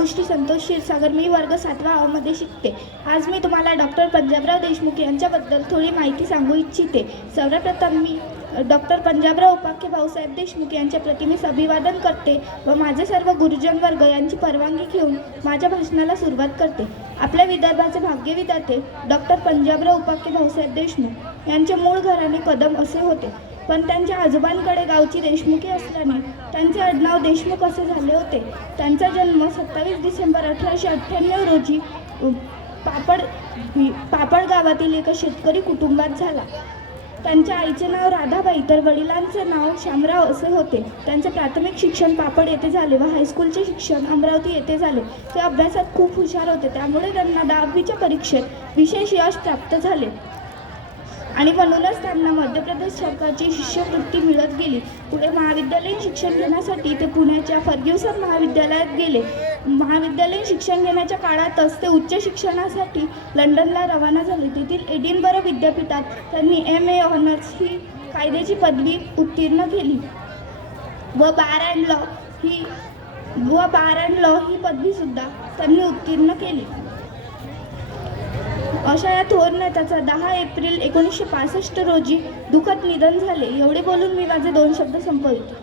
नामुष्टी संतोष क्षीरसागर, मी वर्ग 7वा अ मध्ये शिकते। आज मी तुम्हाला डॉक्टर पंजाबराव देशमुख यांच्याबद्दल थोडी माहिती सांगू इच्छिते। सर्वप्रथम मी डॉक्टर पंजाबराव उपाख्य भाऊसाहेब देशमुख यांच्या प्रतिमेस अभिवादन करते व माझे सर्व गुरुजन वर्ग यांची परवानगी घेऊन माझ्या भाषणाला सुरुवात करते। आपल्या विदर्भाचे भाग्य विधाते डॉक्टर पंजाबराव उपाख्य भाऊसाहेब देशमुख यांचे मूळ घराणे कदम असे होते, पण त्यांच्या आजोबांकडे गावची देशमुखी असल्याने त्यांचे आडनाव देशमुख असे झाले होते। त्यांचा जन्म 27 डिसेंबर 1898 रोजी पापड गावातील एका शेतकरी कुटुंबात झाला। त्यांच्या आईचे नाव राधाबाई तर वडिलांचे नाव शामराव असे होते। त्यांचे प्राथमिक शिक्षण पापड येथे झाले व हायस्कूलचे शिक्षण अमरावती येथे झाले। ते अभ्यासात खूप हुशार होते, त्यामुळे त्यांना 10वीच्या परीक्षेत विशेष यश प्राप्त झाले आणि म्हणूनच त्यांना मध्य प्रदेश सरकारची शिष्यवृत्ती मिळत गेली। पुढे महाविद्यालयीन शिक्षण घेण्यासाठी ते पुण्याच्या फर्ग्युसन महाविद्यालयात गेले। महाविद्यालयीन शिक्षण घेण्याच्या काळातच ते उच्च शिक्षणासाठी लंडनला रवाना झाले। तेथील एडिनबरो विद्यापीठात त्यांनी MA ऑनर्स ही कायद्याची पदवी उत्तीर्ण केली व बार अँड लॉ ही पदवीसुद्धा त्यांनी उत्तीर्ण केली। अशा या थोर नेत्याचा 10 एप्रिल 1965 रोजी दुःखद निधन झाले। एवढे बोलून मी माझे 2 शब्द संपवितो।